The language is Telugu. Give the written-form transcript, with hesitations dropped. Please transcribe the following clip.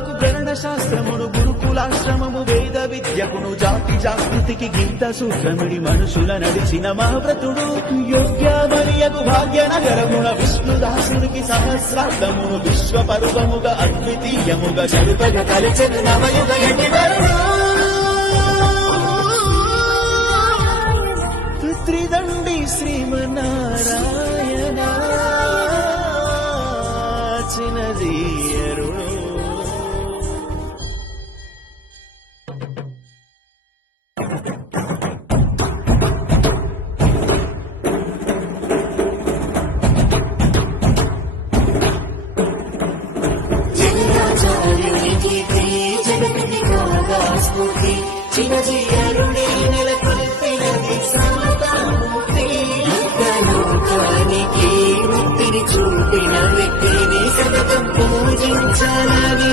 గురువులకు గణన శాస్త్రమును గురుకులాశ్రమము వేద విద్యకును జాతి జాగృతికి గీత సూత్రమిడి మనుషుల నడిచిన మహావ్రతుడు యోగ్యమరియగు భాగ్య నగరమున విష్ణుదాసునికి సహస్రాబ్దమును విశ్వ పర్వముగా అద్వితీయముగా జరుపగ కలిచెను నవయుగ యతివరుడు త్రిదండి శ్రీమన్నారాయణ చినదీయరుడు చిన్నజీయరుడే నెలకొల్పినది సమతామూర్తి లోకానికి ముక్తిని చూపిన వ్యక్తిని సతతం పూజించాలని